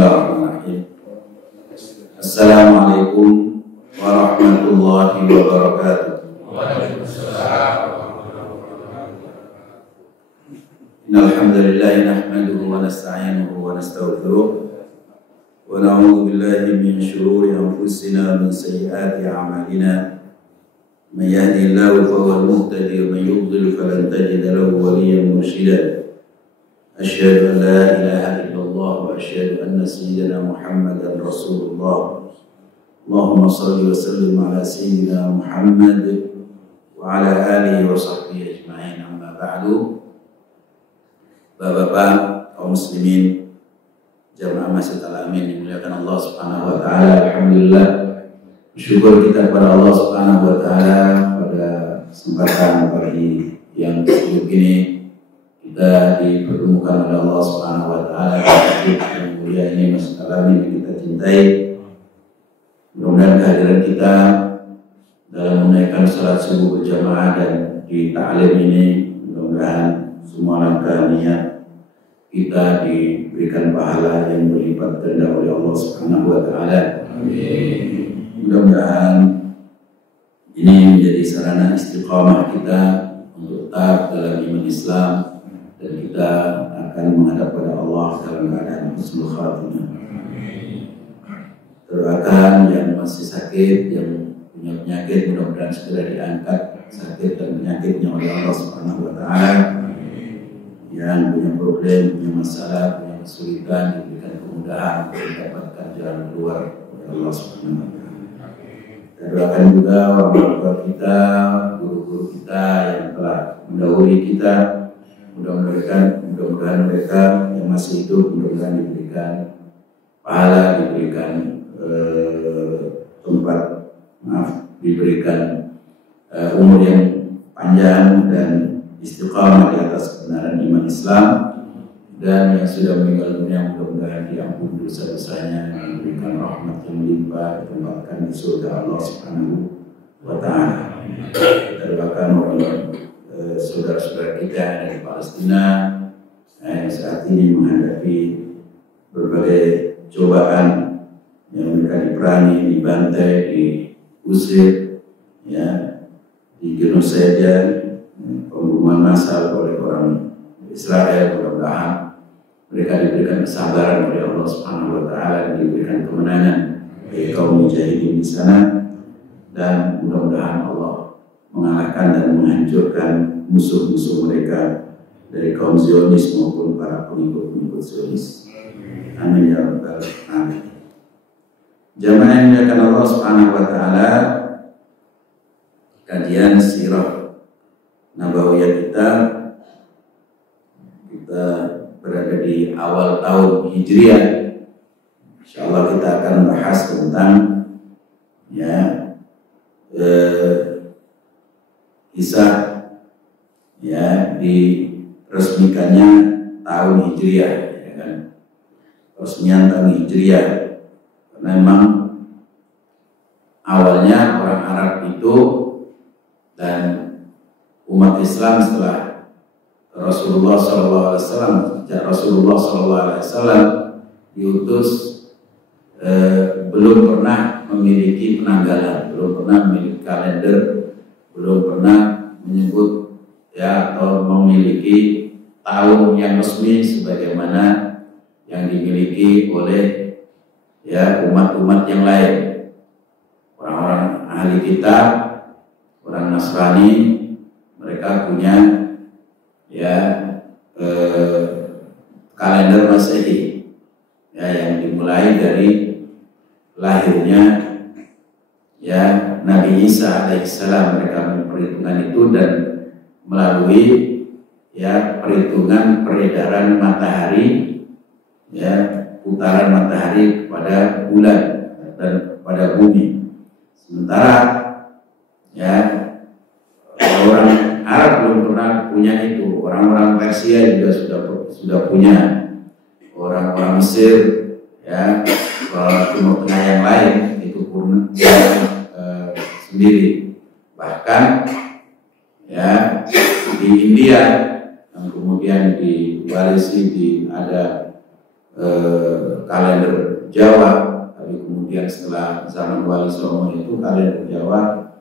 Bismillahirrahmanirrahim. Assalamualaikum warahmatullahi wabarakatuh. Innal hamdalillah nahmaduhu wa nasta'inuhu wa nastaghfiruh wa na'udzu billahi min shururi anfusina wa min sayyiati a'malina. Man yahdihillahu fahuwal muhtadi wa man yudlil falan tajida lahu waliyyan mursyida. Asyhadu an la ilaha illallah wa asyhadu anna sayyidina Muhammadan Rasulullah. Allahumma shalli wa sallim ala sayyidina Muhammad wa ala alihi wa sahbihi ajma'in. Amma ba'du. Bapak-bapak, kaum muslimin, jamaah Masjid Al-Amin dimuliakan Allah Subhanahu wa taala. Alhamdulillah, bersyukur kita kepada Allah Subhanahu wa taala pada kesempatan pagi yang sejuk ini kita dipertemukan oleh Allah Subhanahu wa taala di yang mulia ini, Masjid Al-Amin yang kita cintai. Mudah-mudahan kehadiran kita dalam menunaikan salat subuh berjamaah dan di ta'lim ini, mudah-mudahan semua langkah niat kita diberikan pahala yang berlipat ganda oleh Allah Subhanahu wa taala. Amin. Mudah-mudahan ini menjadi sarana istiqamah kita untuk tetap dalam iman Islam dan kita akan menghadap pada Allah dalam keadaan husnul khatimah. Doakan yang masih sakit, yang punya penyakit, mudah-mudahan segera diangkat sakit dan penyakitnya oleh Allah Subhanahu wa taala. Yang punya problem, punya masalah, punya kesulitan, diberikan kemudahan untuk mendapatkan jalan keluar oleh Allah Subhanahu wa taala. Kita doakan juga orang tua kita, guru-guru kita yang telah mendahului kita. Mudah-mudahan mereka yang masih hidup, mudah-mudahan diberikan pahala, diberikan diberikan umur yang panjang dan istiqamah di atas kebenaran iman Islam, dan yang sudah meninggal dunia mudah-mudahan diampuni dosa-dosanya, diberikan rahmat yang melimpah, ditempatkan di surga Allah Subhanahu wa taala. Kita doakan saudara-saudara kita dari Palestina yang saat ini menghadapi berbagai cobaan, yang mereka diperangi, dibantai, diusir, ya, digenosida, pembunuhan massal oleh orang Israel. Mudah-mudahan mereka diberikan kesabaran oleh Allah Subhanahu wa taala dan diberikan kemenangan bagi kaum mujahidin di sana, dan mudah-mudahan Allah mengalahkan dan menghancurkan musuh-musuh mereka dari kaum Zionis maupun para pengikut-pengikut Zionis. Amin ya rabbal alamin. Jamaah yang dimuliakan Allah Subhanahu wa taala, kajian sirah nabawiyah kita berada di awal tahun Hijriah. Insyaallah kita akan bahas tentang kisah diresmikannya tahun Hijriah, ya kan? Resmian tahun Hijriah. Karena memang awalnya orang Arab itu dan umat Islam setelah Rasulullah SAW, sejak Rasulullah SAW diutus, belum pernah memiliki penanggalan, belum pernah memiliki kalender, belum pernah menyebut atau memiliki tahun yang resmi sebagaimana yang dimiliki oleh umat-umat yang lain. Orang-orang ahli kitab, orang Nasrani, mereka punya kalender Masehi, yang dimulai dari lahirnya Nabi Isa alaihissalam. Mereka memperhitungkan itu dan melalui perhitungan peredaran matahari, putaran matahari kepada bulan dan pada bumi. Sementara orang Arab belum pernah punya itu. Orang-orang Persia juga sudah punya. Orang-orang Mesir, Timur Tengah yang lain itu pun sendiri. Bahkan di India yang kemudian diwarisi ada kalender Jawa, tapi kemudian setelah zaman Wali Songo itu kalender Jawa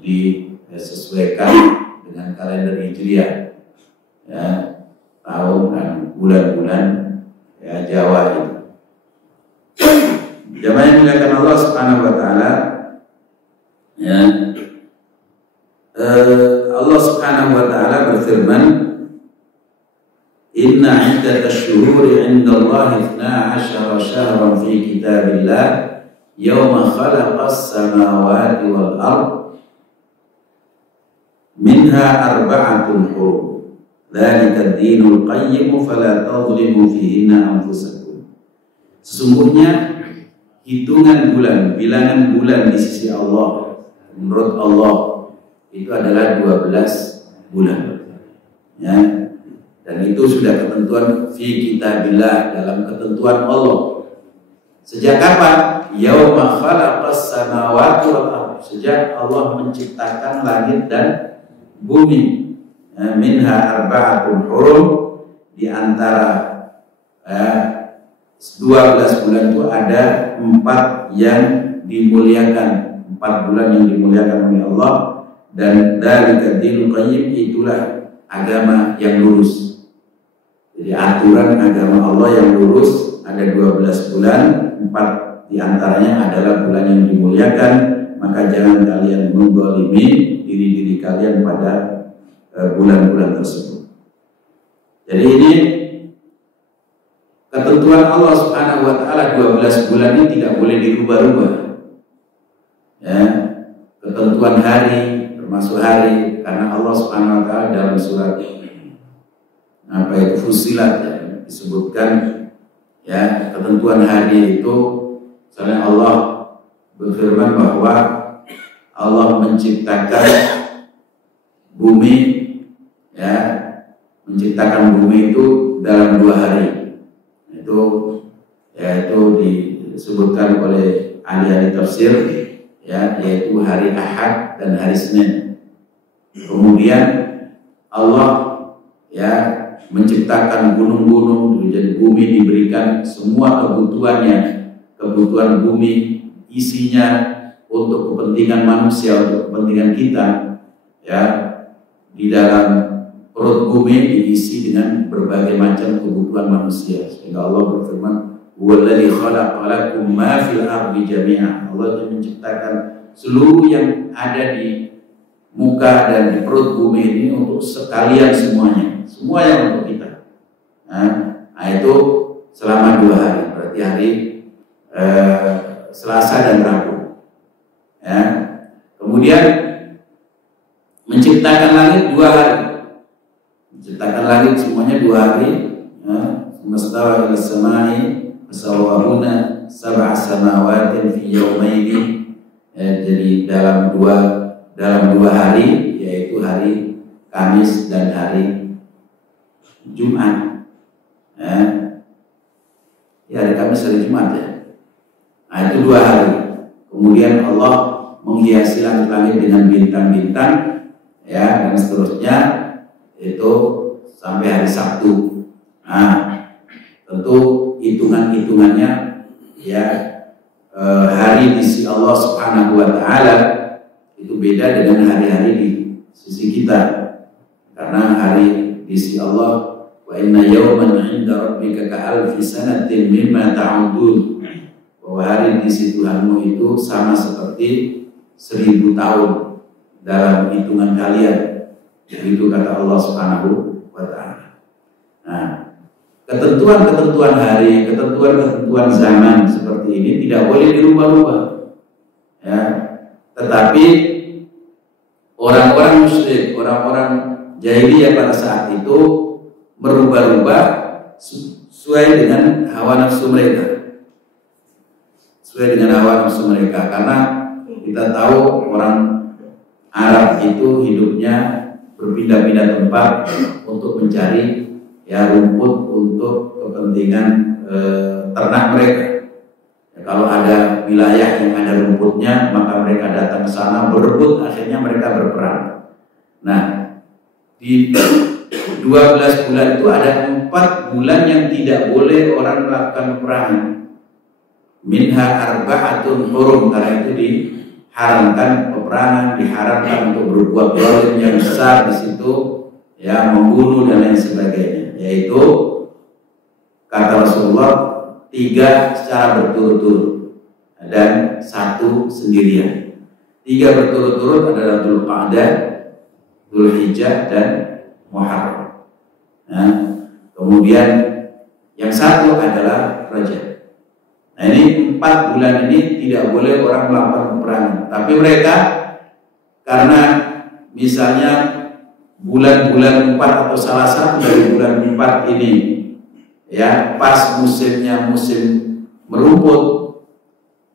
disesuaikan dengan kalender Hijriah, ya, tahun dan bulan-bulan ya Jawa itu. Jamaah yang dimuliakan Allah Subhanahu wa taala, ya, Allah Subhanahu wa taala berfirman, "Inna 'iddatash shuhuri 'indallahi 12 syahran fi kitabillah yawma khalaqas samawati wal ard minha arba'atun hurum dzalika ad-dinul qayyim fala tadhlimu fihinna anfusakum." Sesungguhnya hitungan bulan, bilangan bulan di sisi Allah, menurut Allah itu adalah 12 bulan, ya. Dan itu sudah ketentuan fi kitabillah, dalam ketentuan Allah. Sejak kapan? Yauma khalaqas samawati wal ardh, sejak Allah menciptakan langit dan bumi. Minha arba'atun hurum, di antara 12 bulan itu ada 4 yang dimuliakan, 4 bulan yang dimuliakan oleh Allah. Dan dzalika dinul qayyim, itulah agama yang lurus. Jadi aturan agama Allah yang lurus, ada 12 bulan, 4 diantaranya adalah bulan yang dimuliakan. Maka jangan kalian menzalimi diri-diri kalian pada bulan-bulan tersebut. Jadi ini ketentuan Allah Subhanahu wa taala, 12 bulan ini tidak boleh dirubah-rubah. Ya, ketentuan hari, termasuk hari, karena Allah Subhanahu wa taala dalam surat Fussilat, ya, disebutkan, ya, ketentuan hari itu. Misalnya Allah berfirman bahwa Allah menciptakan bumi, ya, menciptakan bumi itu dalam 2 hari. Itu disebutkan oleh ahli-ahli tafsir, ya, yaitu hari Ahad dan hari Senin. Kemudian Allah, ya, menciptakan gunung-gunung, jadi bumi diberikan semua kebutuhannya, kebutuhan bumi, isinya untuk kepentingan manusia, untuk kepentingan kita, ya. Di dalam perut bumi diisi dengan berbagai macam kebutuhan manusia, sehingga Allah berfirman, "Huwallazi khalaqa lakum ma fil ardi jami'an." Allah yang menciptakan seluruh yang ada di muka dan di perut bumi ini untuk sekalian semuanya, semua yang untuk kita. Nah, itu selama 2 hari, berarti hari Selasa dan Rabu. Ya. Kemudian menciptakan langit 2 hari, menciptakan langit semuanya 2 hari. Mastawa ila samai fasawwahuna sab'a samawatin fi yawmaini. Jadi dalam dua hari, yaitu hari Kamis dan hari Jumat. Ya, hari Kamis, hari Jumat, ya. Nah, itu 2 hari. Kemudian Allah menghiasi langit-langit dengan bintang-bintang, ya, dan seterusnya, itu sampai hari Sabtu. Nah, tentu hitungan-hitungannya, ya, hari di sisi Allah Subhanahu wa taala itu beda dengan hari-hari di sisi kita. Karena hari di sisi Allah, wa inna yawman 'inda rabbika ka'alfi sanatin mimma ta'udun, bahwa hari di sisi Tuhanmu itu sama seperti 1000 tahun dalam hitungan kalian. Itu kata Allah Subhanahu wa taala. Nah, ketentuan-ketentuan hari, ketentuan-ketentuan zaman seperti ini tidak boleh dirubah-rubah, ya. Tetapi orang-orang musyrik, orang-orang jahiliyah pada saat itu merubah-rubah sesuai dengan hawa nafsu mereka, sesuai dengan hawa nafsu mereka. Karena kita tahu orang Arab itu hidupnya berpindah-pindah tempat untuk mencari, ya, rumput untuk kepentingan ternak mereka. Ya, kalau ada wilayah yang ada rumputnya, maka mereka datang ke sana berebut, akhirnya mereka berperang. Nah, di 12 bulan itu ada 4 bulan yang tidak boleh orang melakukan peperangan. Minha arba'atun hurum, karena itu diharamkan peperangan, diharamkan untuk berbuat zalim yang besar di situ, ya, membunuh dan lain sebagainya. Yaitu kata Rasulullah 3 secara berturut-turut dan 1 sendirian. 3 berturut-turut adalah Dzulqa'dah, Dzulhijjah dan Muharram. Nah, kemudian yang 1 adalah Rajab. Nah, ini 4 bulan ini tidak boleh orang melakukan peperangan. Tapi mereka karena misalnya bulan-bulan 4 atau salah satu dari bulan 4 ini, ya, pas musimnya musim merumput,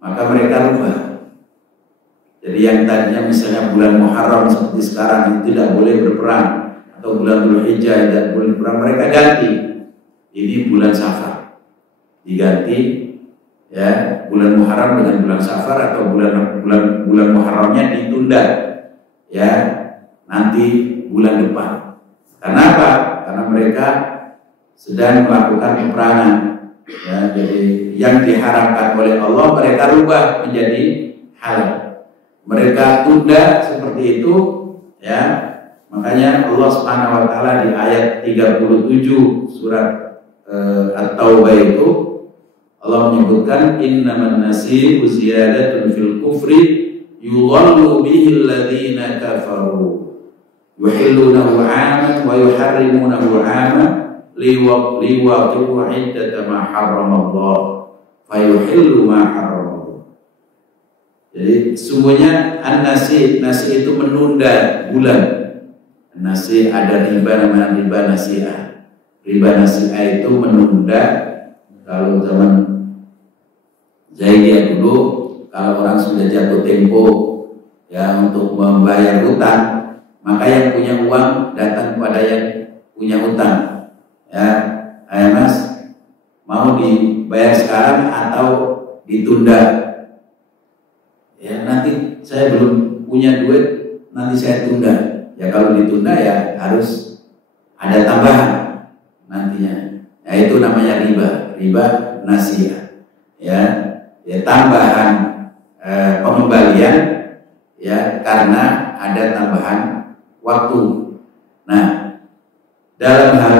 maka mereka rubah. Jadi yang tadinya misalnya bulan Muharram seperti sekarang itu tidak boleh berperang, atau bulan Dzulhijjah tidak boleh berperang, mereka ganti. Ini bulan Safar, diganti, ya, bulan Muharram dengan bulan Safar, atau bulan Muharramnya ditunda, ya, nanti bulan depan. Kenapa? Karena mereka sedang melakukan peperangan, ya. Jadi yang diharapkan oleh Allah mereka rubah menjadi halal. Mereka tunda seperti itu, ya. Makanya Allah Subhanahu wa taala di ayat 37 surat At-Taubah itu Allah menyebutkan innaman nasi'u ziyadatun fil kufri yudhallu bihi alladziina kafaru yuhillunahu 'aman wa yuharrimunahu 'aman liwaqi'u 'iddata ma harrama Allah fayuhillu ma harrama. Jadi sungguhnya an-nasi itu menunda bulan. Nasi ada riba namanya riba nasi'ah. Riba nasi'ah itu menunda. Kalau zaman Jahiliyah dulu, kalau orang sudah jatuh tempo, ya, untuk membayar hutang, maka yang punya uang datang kepada yang punya hutang, ya, Mas, mau dibayar sekarang atau ditunda? Ya, nanti saya belum punya duit, nanti saya tunda. Ya, kalau ditunda ya harus ada tambahan nantinya. Ya, itu namanya riba nasi'ah. Ya, tambahan pengembalian, ya, karena ada tambahan waktu. Nah, dalam hal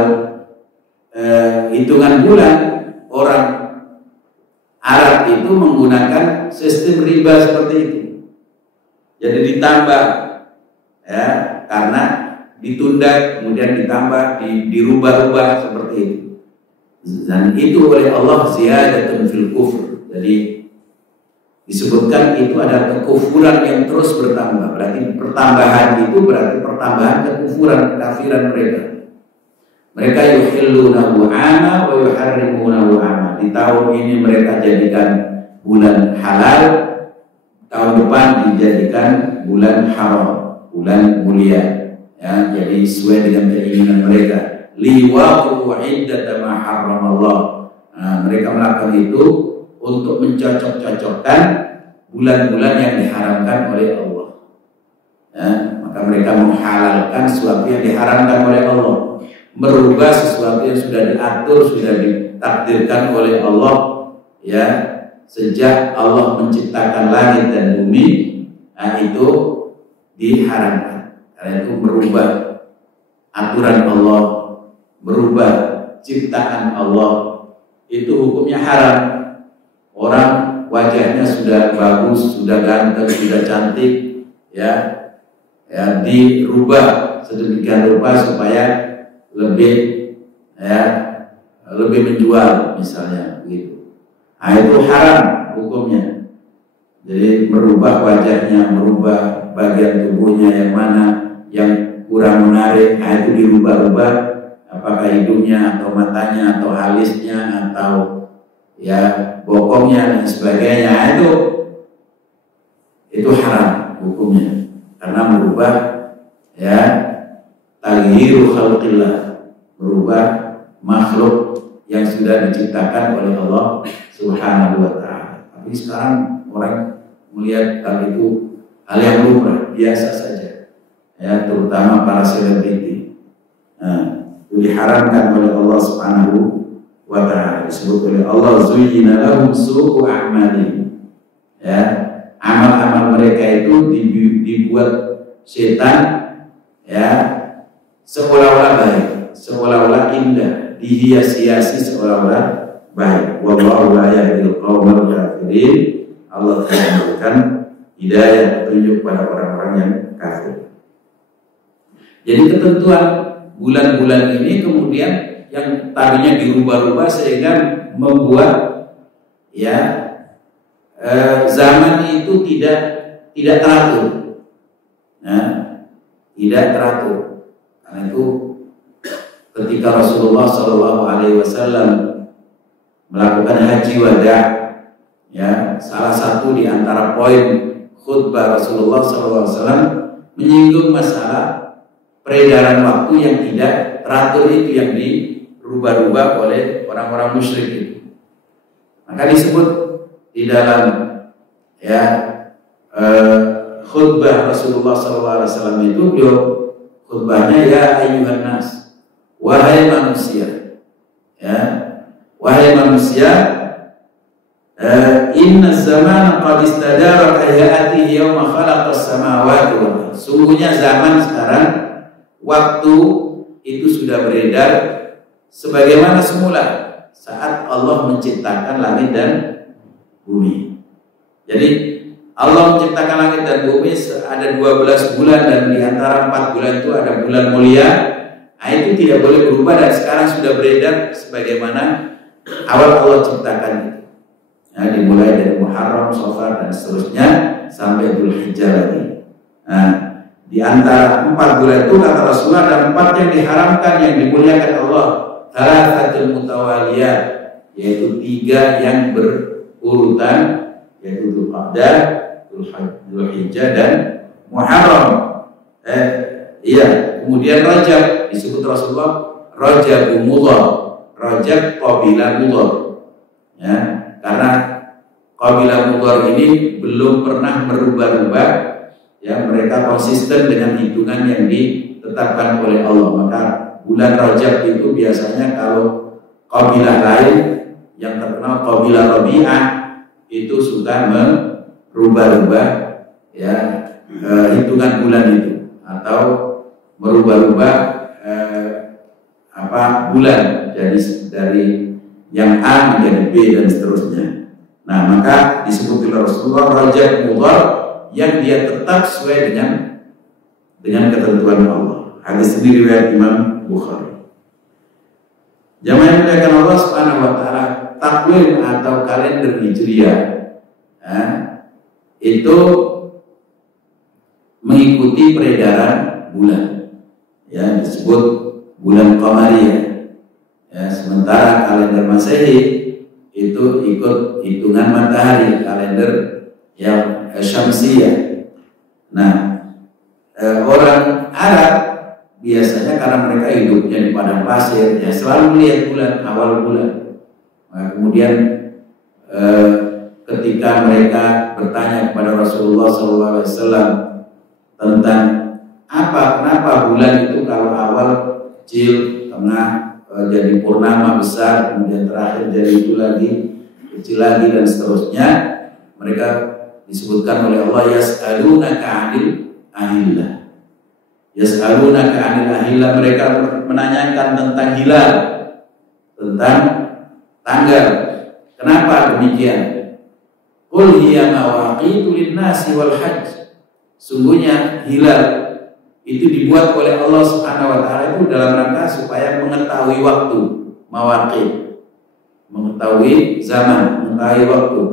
hitungan bulan, orang Arab itu menggunakan sistem riba seperti itu. Jadi ditambah, ya, karena ditunda kemudian ditambah, dirubah-rubah seperti itu. Dan itu oleh Allah ziyadatun fil kufr. Jadi disebutkan itu adalah kekufuran yang terus bertambah. Berarti pertambahan itu berarti pertambahan kekufuran, kekafiran mereka. Mereka yuhillunahu 'ama wa yuharrimunahu 'ama. Di tahun ini mereka jadikan bulan halal, tahun depan dijadikan bulan haram, bulan mulia. Ya, jadi sesuai dengan keinginan mereka. Liwaqu 'iddata ma harramallah. Nah, mereka melakukan itu untuk mencocok-cocokkan bulan-bulan yang diharamkan oleh Allah. Ya, maka mereka menghalalkan sesuatu yang diharamkan oleh Allah, merubah sesuatu yang sudah diatur, sudah ditakdirkan oleh Allah, ya, sejak Allah menciptakan langit dan bumi. Nah, itu diharamkan. Karena itu merubah aturan Allah, merubah ciptaan Allah, itu hukumnya haram. Orang wajahnya sudah bagus, sudah ganteng, sudah cantik, ya, dirubah sedemikian rupa supaya lebih, ya, lebih menjual misalnya, gitu. Nah, itu haram hukumnya. Jadi merubah wajahnya, merubah bagian tubuhnya yang mana yang kurang menarik, nah, itu dirubah-rubah, apakah hidungnya atau matanya atau alisnya atau, ya, bokongnya dan sebagainya. Nah, itu haram hukumnya karena merubah, ya, taghyiru khalqillah, merubah makhluk yang sudah diciptakan oleh Allah Subhanahu wa taala. Tapi sekarang orang melihat hal itu hal yang lumrah, biasa saja, ya, terutama para selebriti. Nah, diharamkan oleh Allah Subhanahu wa ta'ala. Disebut oleh Allah, zuyyina lahum su'u a'malihim. Ya, amal-amal mereka itu dibuat setan ya seolah-olah baik, seolah-olah indah, dihias-hiasi seolah-olah baik. Wallahu la yahdil qaumal kafirin. Allah tidak memberikan hidayah, petunjuk pada orang-orang yang kafir. Jadi ketentuan bulan-bulan ini kemudian yang tadinya dirubah-rubah sehingga membuat ya zaman itu tidak teratur. Nah, tidak teratur. Karena itu ketika Rasulullah SAW melakukan haji wada, ya, salah satu di antara poin khutbah Rasulullah SAW menyinggung masalah peredaran waktu yang tidak teratur itu, yang dirubah-rubah oleh orang-orang musyrik itu. Maka disebut di dalam ya khutbah Rasulullah SAW itu, beliau khutbahnya, ya ayyuhan nas, wahai manusia, ya, wahai manusia, inna zaman qad istadara hayatihi yawma khalaqas samawati wal ardh. Sungguhnya zaman sekarang, waktu itu sudah beredar sebagaimana semula saat Allah menciptakan langit dan bumi. Jadi Allah menciptakan langit dan bumi ada 12 bulan, dan di antara 4 bulan itu ada bulan mulia. Nah, itu tidak boleh berubah dan sekarang sudah beredar sebagaimana awal Allah ciptakan itu. Nah, dimulai dari Muharram, Safar dan seterusnya sampai Dzulhijjah lagi. Nah, di antara 4 bulan itu kata Rasulullah ada 4 yang diharamkan, yang dimuliakan Allah. Thalathatul mutawaliyat, yaitu 3 yang berurutan, yaitu Dzulqa'dah, Dzulhijjah dan Muharram. Kemudian Rajab, disebut Rasulullah Rajab Mudhar, Rajab Qabilah Mudhar. Ya, karena Qabilah Mudhar ini belum pernah berubah-ubah, ya, mereka konsisten dengan hitungan yang ditetapkan oleh Allah. Maka bulan Rajab itu biasanya kalau Qabilah lain yang terkenal Qabilah Rabi'ah itu suka merubah-rubah ya hitungan bulan itu, atau merubah-rubah bulan, jadi dari yang A menjadi B dan seterusnya. Nah, maka disebut oleh Rasulullah Rajab Mudhar, yang dia tetap sesuai dengan ketentuan Allah. Hadis ini riwayat Imam Bukhari. Jamaah yang dimuliakan Allah Subhanahu wa taala, takwim atau kalender Hijriah itu mengikuti peredaran bulan, ya, disebut bulan Qamariyah. Ya, sementara kalender Masehi itu ikut hitungan matahari, kalender yang Syamsiyah. Nah, orang Arab biasanya karena mereka hidupnya di padang pasir, ya, selalu melihat bulan, awal bulan. Nah, kemudian ketika mereka bertanya kepada Rasulullah SAW tentang kenapa bulan itu kalau awal kecil, tengah jadi purnama besar, kemudian terakhir jadi itu lagi kecil lagi dan seterusnya, mereka disebutkan oleh Allah, yas'alunaka 'anil ahillah. Yas'alunaka 'anil ahillah, mereka menanyakan tentang hilal, tentang tanggal. Kenapa demikian? Qul hiya mawaqitu lin-nasi wal hajj. Sungguhnya hilal itu dibuat oleh Allah Subhanahu wa taala itu dalam rangka supaya mengetahui waktu, mawaqit, mengetahui zaman, mengetahui waktu.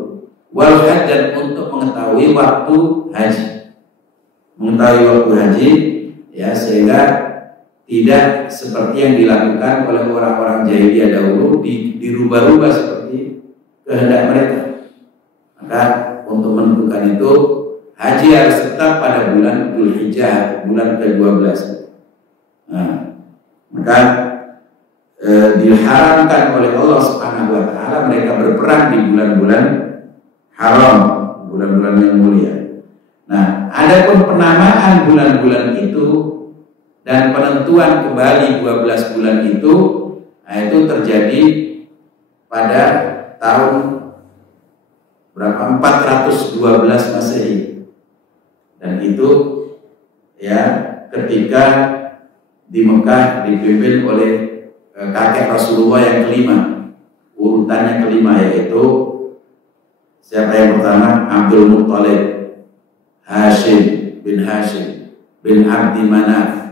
Wal hajj, dan untuk mengetahui waktu haji. Mengetahui waktu haji, ya, sehingga tidak seperti yang dilakukan oleh orang-orang jahiliyah dahulu, dirubah-rubah seperti kehendak mereka. Maka untuk menentukan itu, haji harus tetap pada bulan Dzulhijjah, bulan ke-12. Nah, maka diharamkan oleh Allah Subhanahu wa taala mereka berperang di bulan-bulan haram, bulan-bulan yang mulia. Nah, adapun penamaan bulan-bulan itu Dan penentuan kembali 12 bulan itu, nah itu terjadi pada tahun berapa? 412 Masehi. Dan itu ya ketika di Mekah dipimpin oleh kakek Rasulullah yang kelima, urutannya kelima, yaitu siapa yang pertama? Abdul Muttalib, Hashim bin Abdi Manaf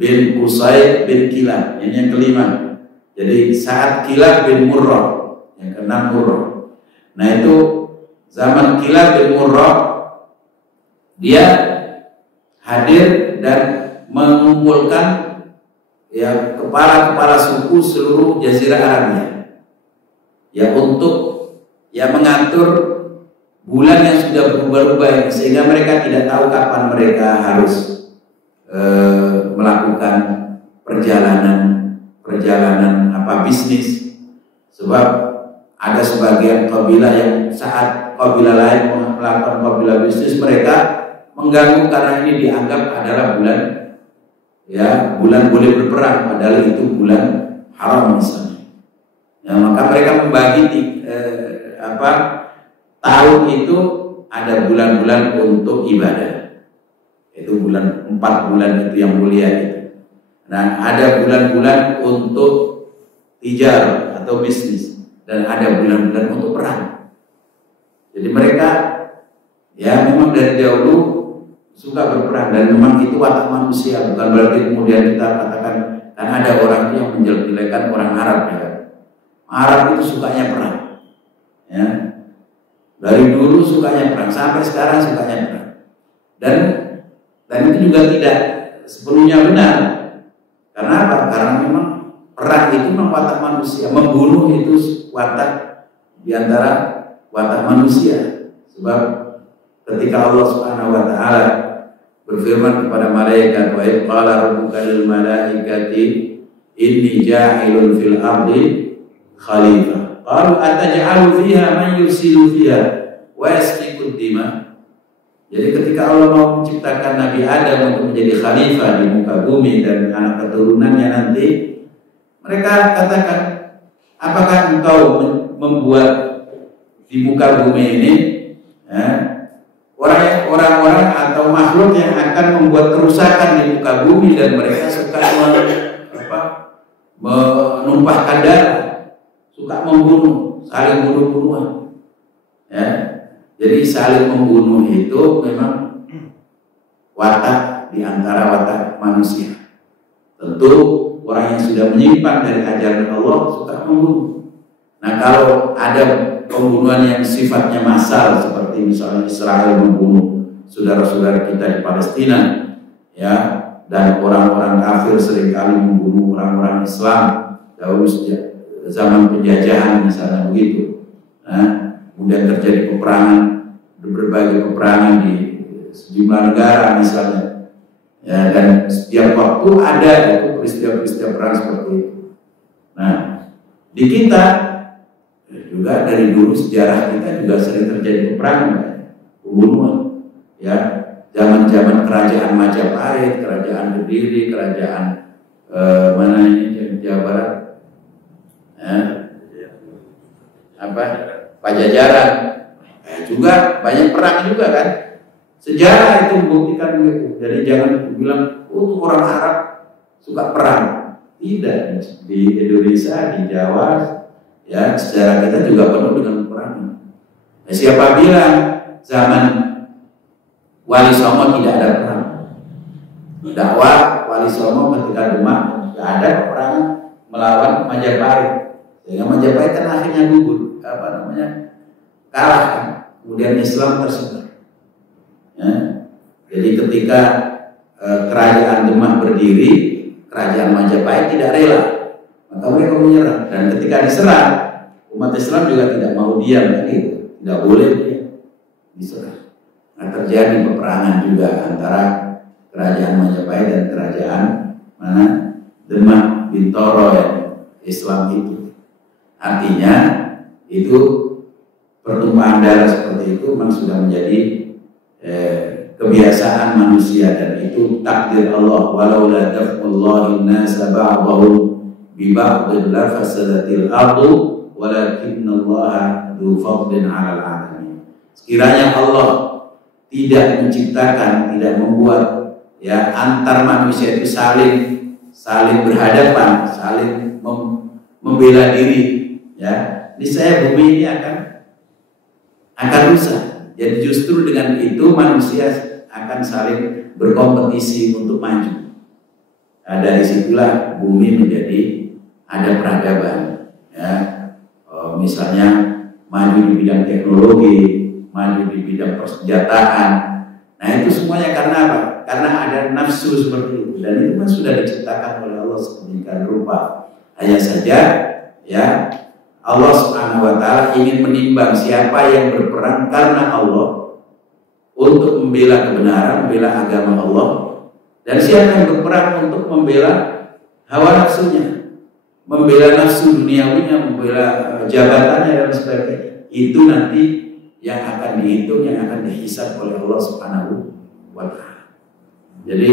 bin Qusay bin Kilab, ini yang kelima. Jadi saat Kilab bin Murrah, yang keenam Murrah. Nah itu zaman Kilab bin Murrah, dia hadir dan mengumpulkan ya kepala-kepala suku seluruh Jazirah Arabia, ya untuk ya mengatur bulan yang sudah berubah-ubah, sehingga mereka tidak tahu kapan mereka harus melakukan perjalanan bisnis. Sebab ada sebagian kabilah yang saat kabilah lain melakukan kabilah bisnis, mereka mengganggu karena ini dianggap adalah bulan boleh berperang, padahal itu bulan haram misalnya. Ya, maka mereka membagi tahun itu ada bulan-bulan untuk ibadah. Itu 4 bulan itu yang mulia itu. Dan ada bulan-bulan untuk tijar atau bisnis, dan ada bulan-bulan untuk perang. Jadi mereka ya memang dari dahulu suka berperang, dan memang itu watak manusia. Bukan berarti kemudian kita katakan karena ada orang yang menjelek-jelekan orang Arab ya. Arab itu sukanya perang. Ya. Dari dulu sukanya perang, sampai sekarang sukanya perang. Dan itu juga tidak sepenuhnya benar. Karena apa? Karena memang perang itu memang watak manusia. Membunuh itu watak diantara watak manusia. Sebab ketika Allah Subhanahu wa taala berfirman kepada malaikat, wa qala rabbuka lil malaikati inni ja'ilun fil ardi khalifah. Qalu ataj'alu fiha man yufsidu fiha wa yasfiku ad-dima. Jadi ketika Allah mau menciptakan Nabi Adam untuk menjadi khalifah di muka bumi dan anak keturunannya nanti, mereka katakan, apakah engkau membuat di muka bumi ini orang-orang atau makhluk yang akan membuat kerusakan di muka bumi, dan mereka suka menumpahkan darah, suka membunuh, saling bunuh-bunuhan. Ya. Jadi saling membunuh itu memang watak di antara watak manusia. Tentu orang yang sudah menyimpan dari ajaran Allah suka membunuh. Nah kalau ada pembunuhan yang sifatnya massal, seperti misalnya Israel membunuh saudara-saudara kita di Palestina, ya, dan orang-orang kafir seringkali membunuh orang-orang Islam dahulu sejak zaman penjajahan misalnya begitu. Nah, kemudian terjadi berbagai peperangan di sejumlah negara misalnya, ya, dan setiap waktu ada itu peristiwa-peristiwa perang seperti itu. Nah, di kita juga dari dulu sejarah kita juga sering terjadi peperangan, pembunuhan, ya, zaman-zaman kerajaan Majapahit, kerajaan Kediri, kerajaan mana ini Jawa Barat, Pajajaran, juga banyak perang juga kan. Sejarah itu membuktikan begitu. Jadi jangan bilang orang Arab suka perang. Tidak, di Indonesia, di Jawa, ya sejarah kita juga penuh dengan perang. Nah, siapa bilang zaman Wali Songo tidak ada perang? Dakwah Wali Songo ketika Demak tidak ada peperangan melawan Majapahit, sehingga Majapahit kan akhirnya gugur, kalah kan? Kemudian Islam tersebar. Ya. Jadi ketika kerajaan Demak berdiri, kerajaan Majapahit tidak rela, maka mereka menyerah. Dan ketika diserang, umat Islam juga tidak mau diam, gitu. Tidak boleh diserang. Nah, terjadi peperangan juga antara kerajaan Majapahit dan kerajaan Demak Bintoro yang Islam itu. Artinya itu pertumpahan darah seperti itu memang sudah menjadi kebiasaan manusia, dan itu takdir Allah. Walau la daf'ullahi an-nasa ba'dahum bi ba'din la fasadatil ardu walakinallaha dzu fadlin 'alal 'alamin. Sekiranya Allah tidak menciptakan, tidak membuat ya antar manusia itu saling berhadapan, saling membela diri, ya niscaya bumi ini akan rusak. Jadi justru dengan itu manusia akan saling berkompetisi untuk maju. Nah, dari situlah bumi menjadi ada peradaban, ya. Misalnya maju di bidang teknologi, maju di bidang persenjataan. Nah itu semuanya karena apa? Karena ada nafsu seperti itu, dan itu kan sudah diciptakan oleh Allah sedemikian rupa. Hanya saja ya Allah Subhanahu wa Ta'ala ingin menimbang siapa yang berperang karena Allah untuk membela kebenaran, membela agama Allah, dan siapa yang berperang untuk membela hawa nafsunya, membela nafsu duniawinya, membela jabatannya dan sebagainya. Itu nanti yang akan dihitung, yang akan dihisab oleh Allah Subhanahu wa Ta'ala. Jadi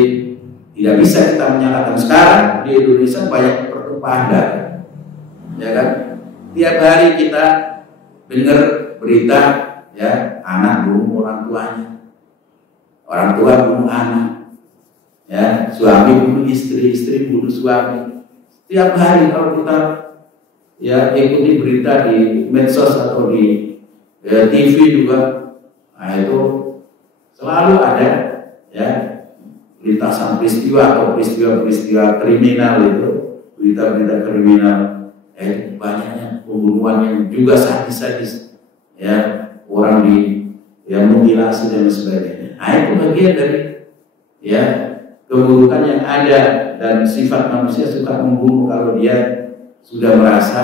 tidak bisa kita menyalahkan. Sekarang di Indonesia banyak pertumpahan darah, ya kan? Tiap hari kita dengar berita, ya, anak bunuh orang tuanya, orang tua bunuh anak, ya, suami bunuh istri, istri bunuh suami. Tiap hari kalau kita ya ikuti berita di medsos atau di TV juga, nah itu selalu ada ya lintasan peristiwa atau peristiwa kriminal itu, berita-berita kriminal, banyaknya pembunuhan yang juga sadis-sadis, ya, orang yang mutilasi dan sebagainya. Nah itu bagian dari ya keburukan yang ada, dan sifat manusia suka membunuh kalau dia sudah merasa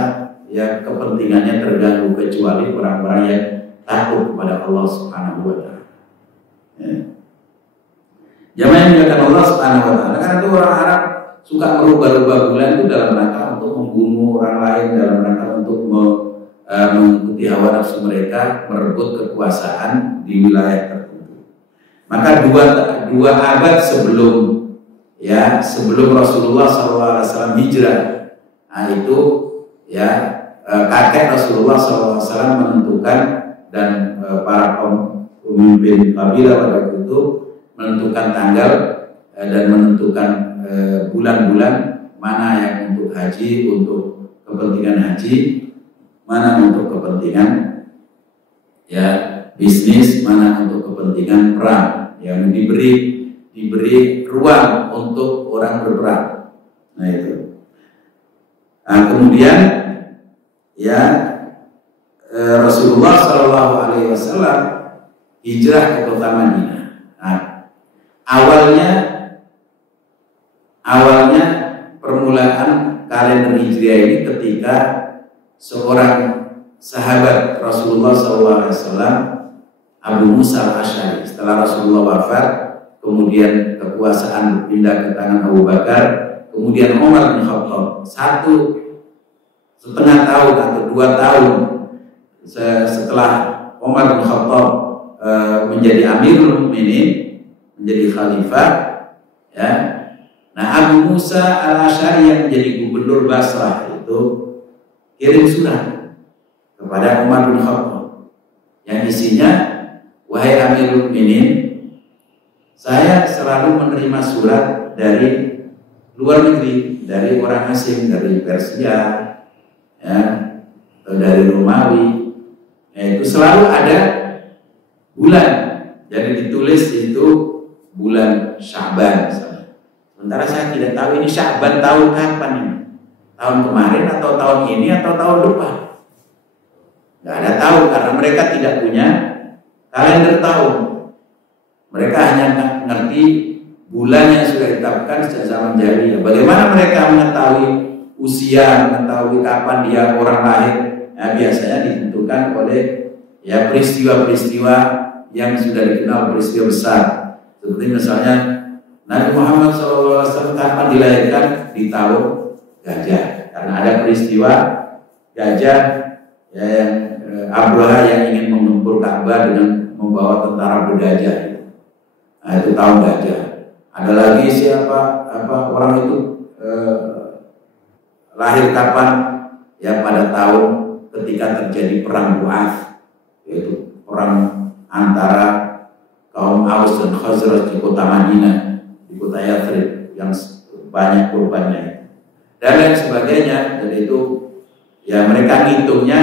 ya kepentingannya terganggu, kecuali orang-orang yang takut kepada Allah Subhanahu wa Ta'ala. Jamaah yang dimuliakan Allah Subhanahu wa Ta'ala, karena itu orang Arab suka merubah-rubah bulan itu dalam rangka untuk membunuh orang lain, dalam rangka untuk mengikuti hawa nafsu mereka, merebut kekuasaan di wilayah tertentu. Maka dua abad sebelum Rasulullah SAW hijrah, nah itu ya kakek Rasulullah SAW menentukan, dan para pemimpin kabilah pada waktu itu menentukan tanggal dan menentukan bulan-bulan mana yang untuk haji, untuk kepentingan haji, mana untuk kepentingan ya bisnis, mana untuk kepentingan perang, yang diberi ruang untuk orang berperang. Nah itu. Nah, kemudian ya Rasulullah SAW hijrah ke kota Madinah. Nah, awalnya permulaan kalender Hijriah ini ketika seorang sahabat Rasulullah SAW, Abu Musa al-Asy'ari, setelah Rasulullah wafat, kemudian kekuasaan berpindah ke tangan Abu Bakar, kemudian Umar bin Khattab 1,5 tahun atau 2 tahun setelah Umar bin Khattab menjadi Amirul Mukminin, menjadi khalifah, ya. Nah, Abu Musa al-Asy'ari yang menjadi gubernur Basrah itu kirim surat kepada Umar bin Khattab yang isinya, wahai Amirul Mukminin, saya selalu menerima surat dari luar negeri, dari orang asing, dari Persia, ya, atau dari Romawi. Itu selalu ada bulan, jadi ditulis itu bulan Sya'ban. Sementara saya tidak tahu ini Sya'ban tahun kapan ini, tahun kemarin atau tahun ini atau tahun depan. Nggak ada tahu, karena mereka tidak punya kalender tahun. Mereka hanya ngerti bulan yang sudah ditetapkan sejak zaman jahiliyah. Bagaimana mereka mengetahui usia, mengetahui kapan dia orang lahir? Nah, biasanya ditentukan oleh ya peristiwa-peristiwa yang sudah dikenal, peristiwa besar. Seperti misalnya Nabi Muhammad SAW kapan dilahirkan? Di tahun gajah, karena ada peristiwa gajah ya, yang Abraha yang ingin menggempur Ka'bah dengan membawa tentara bergajah. Nah, itu tahun gajah. Ada lagi siapa orang itu lahir kapan? Ya pada tahun ketika terjadi perang Bu'ath, yaitu perang antara kaum Aus dan Khazraj di kota Madinah, di kota Yathrib yang banyak korbannya dan lain sebagainya. Dan itu ya mereka ngitungnya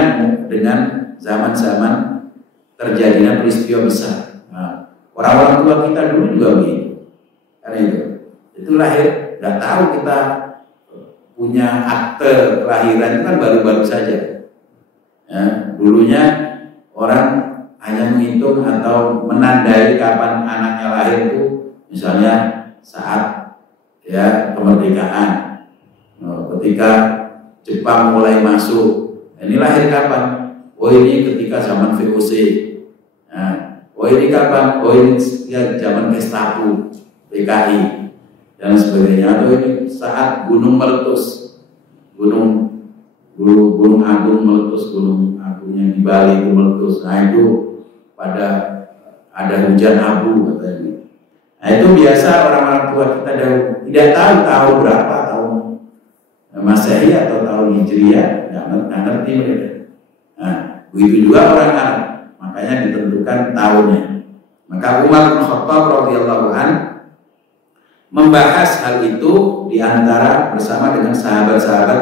dengan zaman-zaman terjadinya peristiwa besar. Nah, orang-orang tua kita dulu juga begitu. Karena itu lahir, nggak tahu kita punya akte kelahiran itu kan baru-baru saja. Ya, dulunya orang hanya menghitung atau menandai kapan anaknya lahir itu, misalnya saat ya kemerdekaan. Ketika Jepang mulai masuk, ini lahir kapan? Oh ini ketika zaman VOC. Nah, oh ini kapan? Oh ini ya zaman Gestapo, PKI dan sebagainya. Atau ini saat gunung meletus, gunung Agung meletus, gunung Agung yang di Bali itu meletus. Nah itu pada ada hujan abu katanya. Nah itu biasa orang-orang tua kita tidak tahu tahun berapa, tahun Masehi atau tahun Hijriah, nggak ngerti mereka. Nah begitu juga orang Arab, makanya ditentukan tahunnya. Maka Umar bin Khattab radhiyallahu anhu membahas hal itu diantara bersama dengan sahabat-sahabat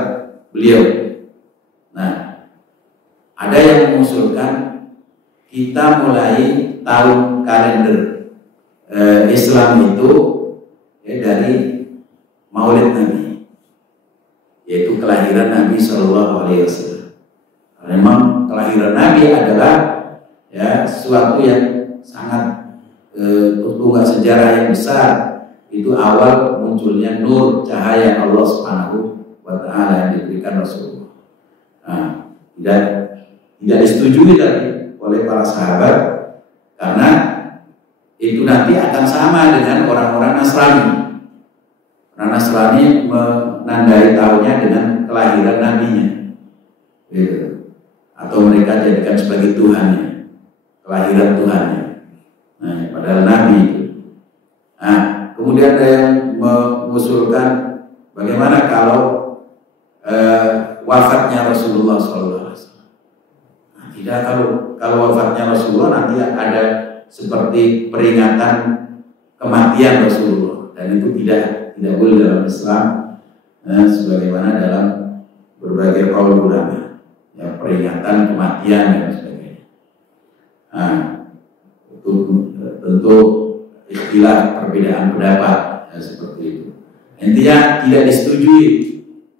beliau. Nah, ada yang mengusulkan kita mulai tahun kalender Islam itu ya, dari Maulid Nabi, yaitu kelahiran Nabi Shallallahu Alaihi Wasallam. Memang kelahiran Nabi adalah ya sesuatu yang sangat tunggal sejarah yang besar. Itu awal munculnya nur cahaya Allah Subhanahu wa Ta'ala yang diberikan Rasulullah. Nah, tidak disetujui tadi oleh para sahabat karena itu nanti akan sama dengan orang-orang Nasrani. Orang Nasrani menandai tahunnya dengan kelahiran nabinya, gitu. Atau mereka jadikan sebagai Tuhannya, kelahiran Tuhannya. Nah, padahal Nabi itu. Nah, kemudian ada yang mengusulkan bagaimana kalau wafatnya Rasulullah SAW. Nah, tidak, kalau wafatnya Rasulullah nanti ada seperti peringatan kematian Rasulullah, dan itu tidak boleh dalam Islam, sebagaimana dalam berbagai qaul ulama, ya, peringatan kematian dan sebagainya. Nah, itu tentu istilah perbedaan pendapat, ya, seperti itu. Intinya tidak disetujui,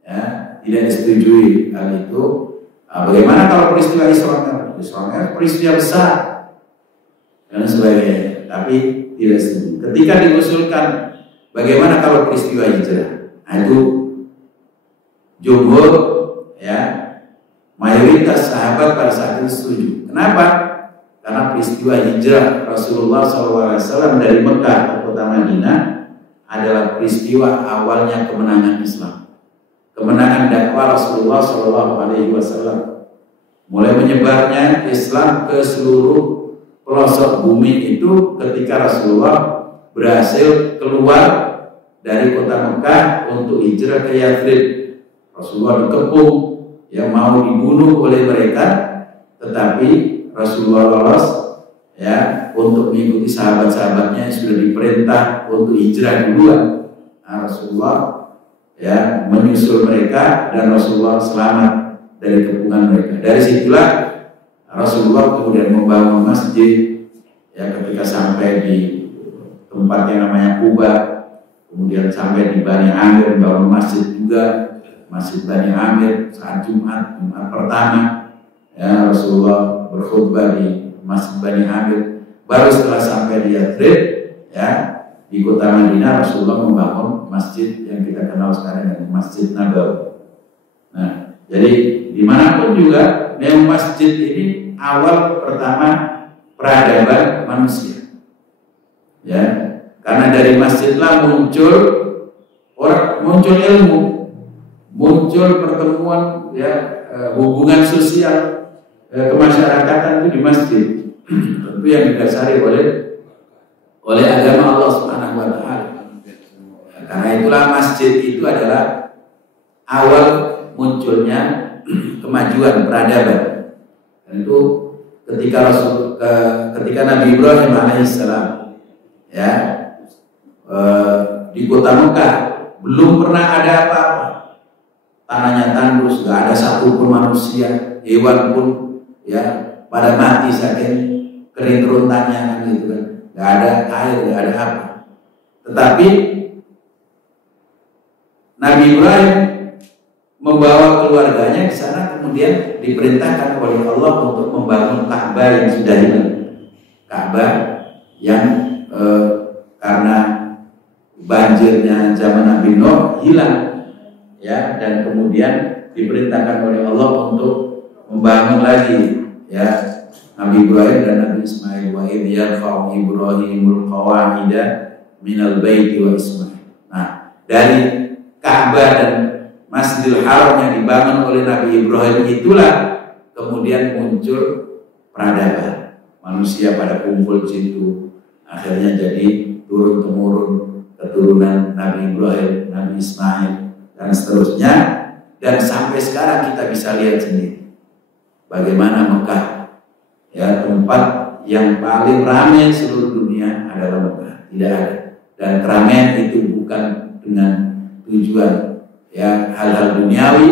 ya, tidak disetujui hal itu. Nah, bagaimana kalau peristiwa Isra peristiwa besar dan sebagainya, tapi tidak setuju. Ketika diusulkan bagaimana kalau peristiwa hijrah, nah itu jumhur, ya, mayoritas sahabat pada saat itu setuju. Kenapa? Karena peristiwa hijrah Rasulullah SAW dari Mekah ke kota Madinah adalah peristiwa awalnya kemenangan Islam, kemenangan dakwah Rasulullah SAW. Mulai menyebarnya Islam ke seluruh pelosok bumi itu ketika Rasulullah berhasil keluar dari kota Mekah untuk hijrah ke Yathrib. Rasulullah dikepung, yang mau dibunuh oleh mereka, tetapi Rasulullah lolos, ya, untuk mengikuti sahabat-sahabatnya yang sudah diperintah untuk hijrah duluan. Nah, Rasulullah, ya, menyusul mereka dan Rasulullah selamat dari kepungan mereka. Dari situlah Rasulullah kemudian membangun masjid, ya, ketika sampai di tempat yang namanya Kuba, kemudian sampai di Bani Amir membangun masjid juga, Masjid Bani Amir saat Jumat pertama, ya, Rasulullah berkhutbah di Masjid Bani Amir. Baru setelah sampai di Yathrib, ya, di kota Madinah, Rasulullah membangun masjid yang kita kenal sekarang dengan Masjid Nabawi. Nah, jadi dimanapun juga, memang masjid ini awal pertama peradaban manusia, ya, karena dari masjidlah muncul ilmu, muncul pertemuan, ya, hubungan sosial, kemasyarakatan itu di masjid. Tentu yang didasari oleh oleh agama Allah Subhanahu wa taala. Karena itulah masjid itu adalah awal munculnya kemajuan peradaban. Dan itu ketika Nabi Ibrahim alaihissalam ya di kota Mekah belum pernah ada apa-apa, tanahnya tandus, gak ada satupun manusia, hewan pun ya pada mati saking kering kerontannya kan gitu kan, gak ada air, gak ada apa. Tetapi Nabi Ibrahim membawa keluarganya ke sana, kemudian diperintahkan oleh Allah untuk membangun Ka'bah yang sudah hilang. Ka'bah yang karena banjirnya zaman Nabi Nuh hilang, ya, dan kemudian diperintahkan oleh Allah untuk membangun lagi, ya, Nabi Ibrahim dan Nabi Ismail. Wa idh yarfa'u Ibrahimul qawa'ida minal baiti wa Ismail. Nah, dari Ka'bah dan Masjidil Haram yang dibangun oleh Nabi Ibrahim itulah kemudian muncul peradaban. Manusia pada kumpul di situ, akhirnya jadi turun-temurun keturunan Nabi Ibrahim, Nabi Ismail, dan seterusnya. Dan sampai sekarang kita bisa lihat sendiri bagaimana Mekah, ya, tempat yang paling ramai seluruh dunia adalah Mekah. Tidak ada, dan keramaian itu bukan dengan tujuan ya hal-hal duniawi,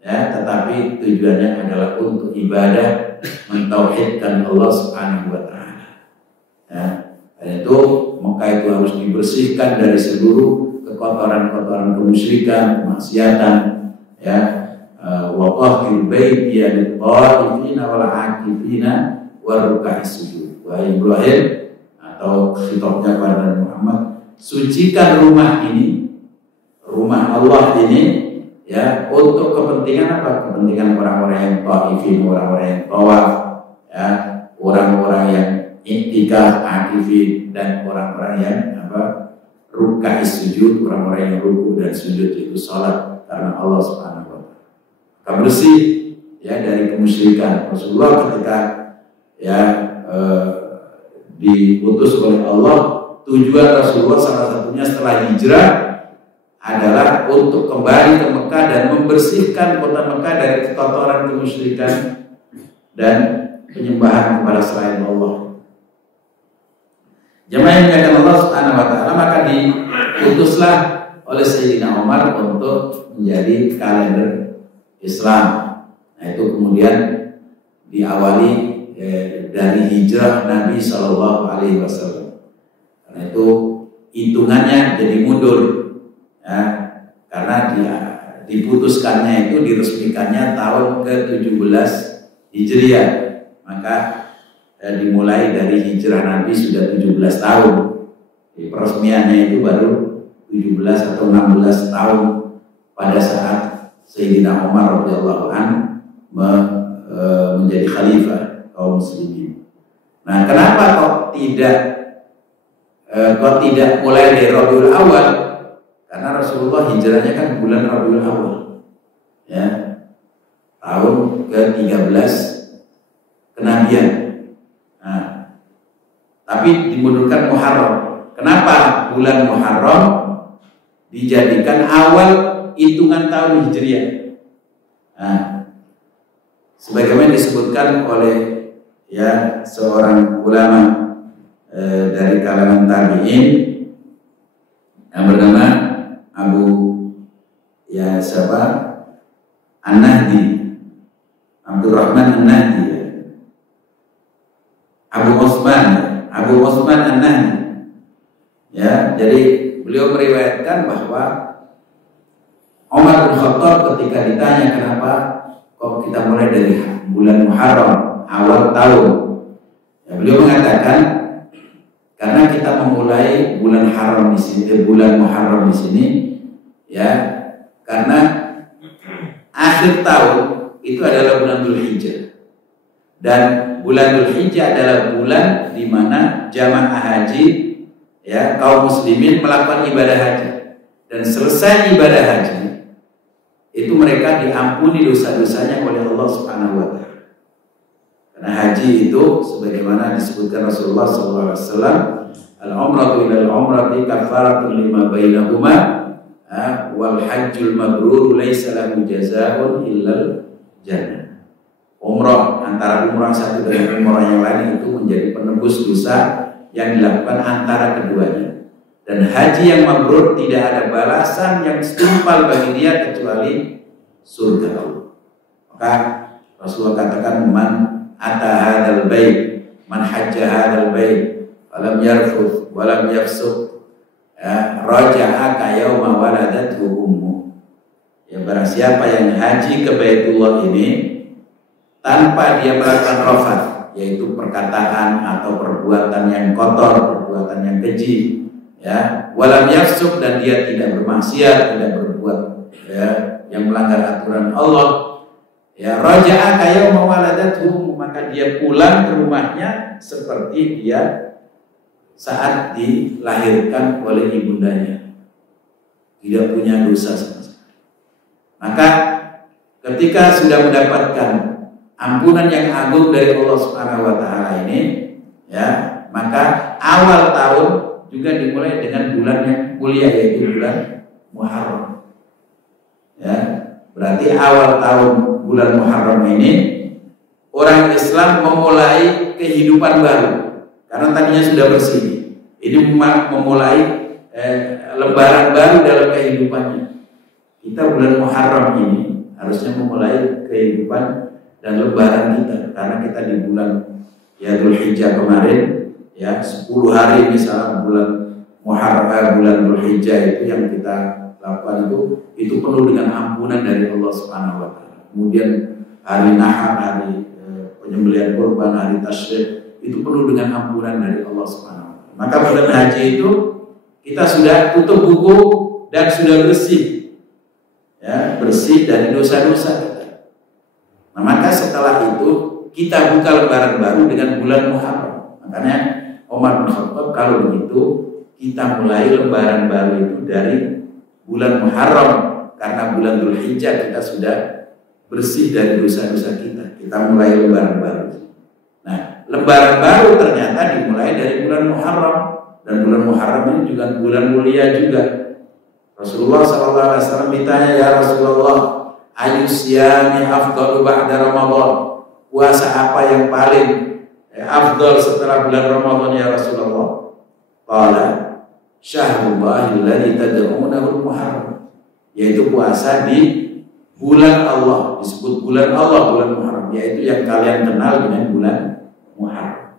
ya, tetapi tujuannya adalah untuk ibadah, mentauhidkan Allah Subhanahu wa taala. Ya, dan itu Mekah itu harus dibersihkan dari seluruh kekotoran-kotoran kemusyrikan, kemaksiatan, ya. Wa tahhir baiti lit-thaifina wal 'akifina waruka'is sujud. Wa Ibrahim, atau khitabnya kepada Muhammad, sucikan rumah ini, rumah Allah ini, ya, untuk kepentingan apa? Kepentingan orang-orang yang taifin, orang-orang yang tawaf, ya, orang-orang yang iktikaf, akifin, dan orang-orang yang apa? Ruka'is sujud, orang-orang yang ruku dan sujud itu salat karena Allah Subhanahu wa taala. Maka bersih, ya, dari kemusyrikan. Rasulullah ketika ya diutus oleh Allah, tujuan Rasulullah salah satunya setelah hijrah adalah untuk kembali ke Mekah dan membersihkan kota Mekah dari kekotoran kemusyrikan dan penyembahan kepada selain Allah. Jemaah yang dimuliakan Allah Subhanahu wa taala, maka diutuslah oleh Sayyidina Umar untuk menjadi kalender Islam. Nah, itu kemudian diawali dari hijrah Nabi Shallallahu Alaihi Wasallam. Karena itu hitungannya jadi mundur. Ya, karena dia diputuskannya itu, diresmikannya tahun ke-17 Hijriah, maka dimulai dari hijrah Nabi sudah 17 tahun. Jadi peresmiannya itu baru 17 atau 16 tahun pada saat Sayyidina Umar radhiyallahu anhu menjadi khalifah kaum muslimin. Nah, kenapa kok tidak mulai dari Rabiul Awal? Karena Rasulullah hijrahnya kan bulan Rabiul Awal, ya, tahun ke-13 kenabian. Nah, tapi dimundurkan Muharram. Kenapa bulan Muharram dijadikan awal hitungan tahun Hijriah? Nah, sebagaimana disebutkan oleh, ya, seorang ulama dari kalangan tabi'in yang bernama An-Nahdi, Abdurrahman An-Nahdi, Abu Osman An-Nahdi, ya. Jadi beliau meriwayatkan bahwa Umar bin Khattab ketika ditanya kenapa kok kita mulai dari bulan Muharram awal tahun, ya, beliau mengatakan karena kita memulai bulan Haram di sini, bulan Muharram di sini, ya, karena akhir tahun itu adalah bulan Dzulhijjah, dan bulan Dzulhijjah adalah bulan di mana jamaah haji, ya, kaum muslimin melakukan ibadah haji, dan selesai ibadah haji itu mereka diampuni dosa-dosanya oleh Allah Subhanahu wa taala. Karena haji itu sebagaimana disebutkan Rasulullah SAW, al-umratu ila al-umrati kafaratun lima bainahuma wal hajjul mabrur laisa lahu jazaa'un illal jannah. Umrah antara umrah satu dengan umrah yang lain itu menjadi penebus dosa yang dilakukan antara keduanya. Dan haji yang mabrur tidak ada balasan yang setimpal bagi dia kecuali surga Allah. Maka Rasulullah katakan, man ata hadzal bait, man hajja hadzal bait, falam yarfuth walam yafsuq, raja'a ka yauma waladathu ummu. Ya, barang siapa yang haji ke Baitullah ini tanpa dia melakukan rafat, yaitu perkataan atau perbuatan yang kotor, perbuatan yang keji, ya, walam yafsuq, dan dia tidak bermaksiat, tidak berbuat yang melanggar aturan Allah, ya, raja'a ka yauma waladathu, maka dia pulang ke rumahnya seperti dia saat dilahirkan oleh ibundanya, tidak punya dosa sama sekali. Maka ketika sudah mendapatkan ampunan yang agung dari Allah Subhanahu wa taala ini, ya, maka awal tahun juga dimulai dengan bulan yang mulia, yaitu bulan Muharram. Ya, berarti awal tahun bulan Muharram ini orang Islam memulai kehidupan baru. Karena tadinya sudah bersih, ini memulai lembaran baru dalam kehidupannya. Kita bulan Muharram ini harusnya memulai kehidupan dan lembaran kita, karena kita di bulan Dzulhijjah kemarin, ya, 10 hari misalnya bulan Muharram, bulan Dzulhijjah itu yang kita lakukan itu penuh dengan ampunan dari Allah Subhanahu wa taala. Kemudian hari Nahar, hari penyembelihan kurban, hari Tasyrik, itu penuh dengan ampunan dari Allah Subhanahu wa taala. Maka pada haji itu kita sudah tutup buku dan sudah bersih, ya, bersih dari dosa-dosa kita. Nah, maka setelah itu kita buka lembaran baru dengan bulan Muharram. Makanya Umar bin Khattab, kalau begitu kita mulai lembaran baru itu dari bulan Muharram, karena bulan Dzulhijjah kita sudah bersih dari dosa-dosa kita. Kita mulai lembaran baru. Nah, lembaran baru ternyata dimulai dari bulan Muharram, dan bulan Muharram ini juga bulan mulia juga. Rasulullah SAW ditanya, ya Rasulullah, ayu siyami afdalu ba'da Ramadan, puasa apa yang paling afdal setelah bulan Ramadan ya Rasulullah? Qala syahrullahi alladzi tad'unahu al-Muharram, yaitu puasa di bulan Allah, disebut bulan Allah, bulan Muharram, yaitu yang kalian kenal dengan bulan Muharram.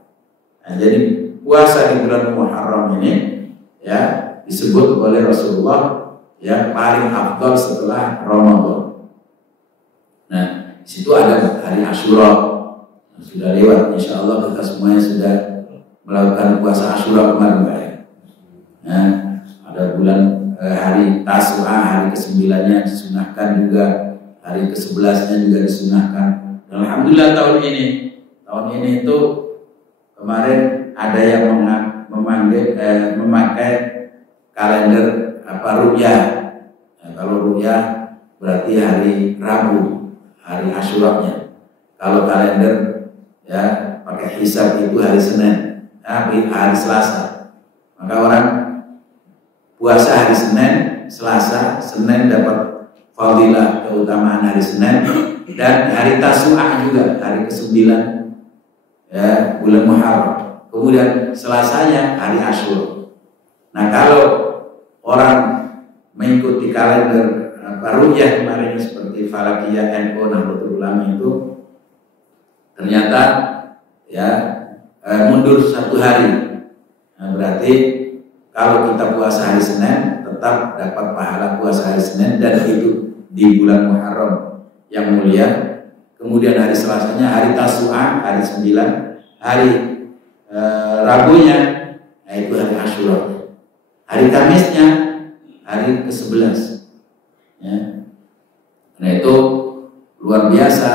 Nah, jadi puasa di bulan Muharram ini, ya, disebut oleh Rasulullah, ya, paling afdal setelah Ramadan. Nah, di situ ada hari Asyura, sudah lewat. Insya Allah kita semuanya sudah melakukan puasa Asyura kemarin, Pak. Nah, ada bulan hari Tasu'a, hari ke-9-nya disunahkan juga, hari ke-11-nya juga disunahkan. Dan alhamdulillah tahun ini itu kemarin ada yang memakai kalender ru'yah. Nah, kalau ru'yah berarti hari Rabu, hari Asyuranya. Kalau kalender, ya, pakai hisab itu hari Senin, hari Selasa. Maka orang puasa hari Senin, Selasa, Senin dapat fadilah keutamaan hari Senin, dan hari Tasu'a juga, hari ke-9, ya, bulan Muharram. Kemudian Selasanya hari Asyura. Nah, kalau orang mengikuti kalender ru'yah kemarin seperti Falakiyah NU Nahdlatul Ulama itu ternyata, ya, mundur 1 hari. Nah, berarti kalau kita puasa hari Senin tetap dapat pahala puasa hari Senin, dan itu di bulan Muharram yang mulia. Kemudian hari Selasanya hari Tasu'a, hari 9, hari Rabunya, nah, itu hari Asyura. Hari Kamisnya hari ke-11, ya. Nah, itu luar biasa.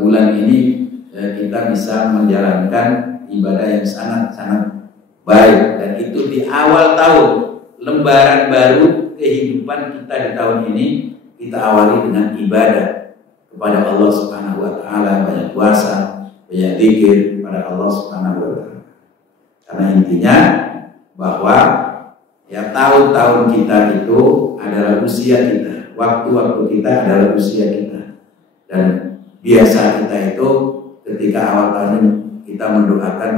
Bulan ini kita bisa menjalankan ibadah yang sangat-sangat baik, dan itu di awal tahun, lembaran baru kehidupan kita di tahun ini kita awali dengan ibadah kepada Allah Subhanahu wa taala, banyak puasa, banyak zikir kepada Allah Subhanahu wa taala. Karena intinya bahwa ya tahun-tahun kita itu adalah usia kita, waktu-waktu kita adalah usia kita. Dan biasa kita itu ketika awal tahun kita mendoakan,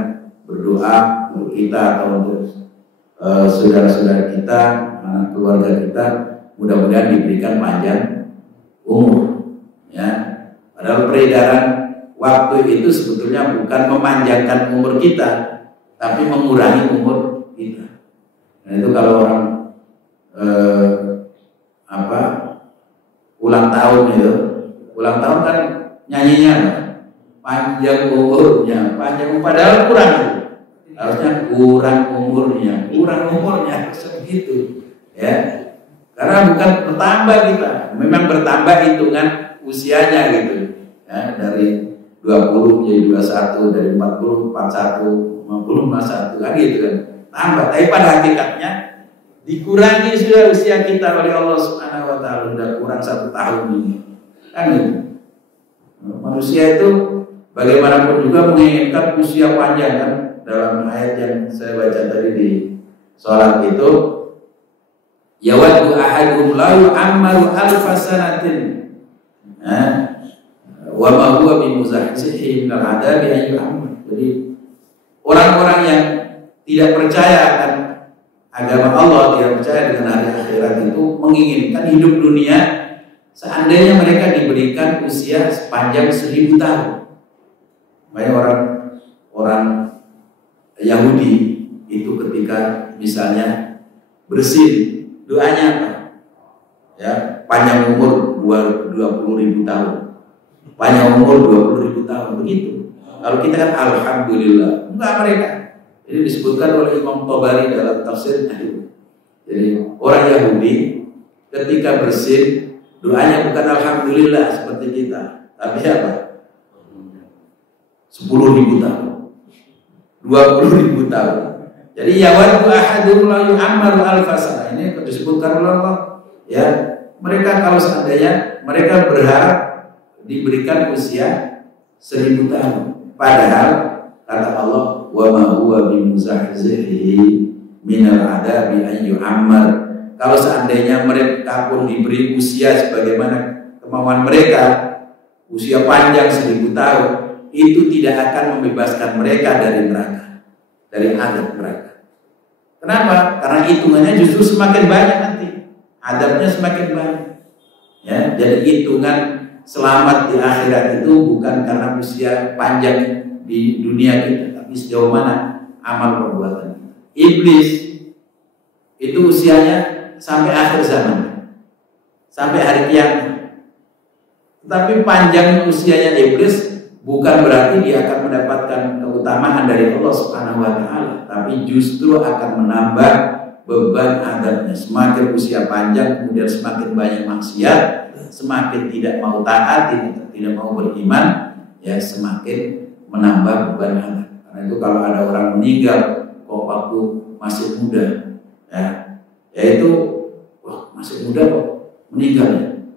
berdoa untuk kita atau untuk saudara-saudara kita, anak keluarga kita, mudah-mudahan diberikan panjang umur. Ya, padahal peredaran waktu itu sebetulnya bukan memanjangkan umur kita, tapi mengurangi umur kita. Nah itu kalau orang ulang tahun itu, ulang tahun kan nyanyinya panjang umurnya, padahal kurang, harusnya kurang umurnya segitu, ya. Karena bukan bertambah kita, memang bertambah hitungan usianya gitu, ya, dari 20 menjadi 21, dari 40 41, 50 51 kan gitu kan, tambah. Tapi pada hakikatnya dikurangi sudah usia kita oleh Allah Subhanahu wa taala, sudah kurang 1 tahun ini. Kan gitu. Manusia itu bagaimanapun juga menginginkan usia panjang kan. Dalam ayat yang saya baca tadi di sholat itu, yawaddu ahaduhum la yu'ammaru alfa sanatin wa ma huwa bimuzahzihi minal adabi an yu'ammar. Jadi orang-orang yang tidak percaya akan agama Allah, tidak percaya dengan hari akhirat itu menginginkan hidup dunia seandainya mereka diberikan usia sepanjang 1000 tahun. Banyak orang Yahudi itu ketika misalnya bersin, doanya apa? Ya, panjang umur 20.000 tahun. Panjang umur 20.000 tahun, begitu. Kalau kita kan alhamdulillah, enggak mereka. Ini disebutkan oleh Imam Tabari dalam tafsirnya. Jadi orang Yahudi ketika bersin, doanya bukan alhamdulillah seperti kita, tapi apa? 10.000 tahun, 20.000 tahun. Jadi yawaddu ahaduhum la yu'ammaru alfa sanah. Ini disebutkan oleh Allah. Ya, mereka kalau seandainya mereka berharap diberikan usia 1000 tahun. Padahal kata Allah, wa ma huwa bimuzahzihi minal adabi an yu'ammar. Kalau seandainya mereka pun diberi usia sebagaimana kemauan mereka, usia panjang 1000 tahun, itu tidak akan membebaskan mereka dari neraka, dari azab neraka. Kenapa? Karena hitungannya justru semakin banyak nanti, azabnya semakin banyak. Ya, jadi hitungan selamat di akhirat itu bukan karena usia panjang di dunia kita, tapi sejauh mana amal perbuatan kita. Iblis itu usianya sampai akhir zaman, sampai hari kiamat. Tapi panjang usianya iblis bukan berarti dia akan mendapatkan keutamaan dari Allah Subhanahu wa taala, tapi justru akan menambah beban azabnya. Semakin usia panjang, kemudian semakin banyak maksiat, semakin tidak mau taat, tidak mau beriman, ya semakin menambah beban azab. Karena itu kalau ada orang meninggal kok waktu masih muda, ya itu wah masih muda kok meninggal,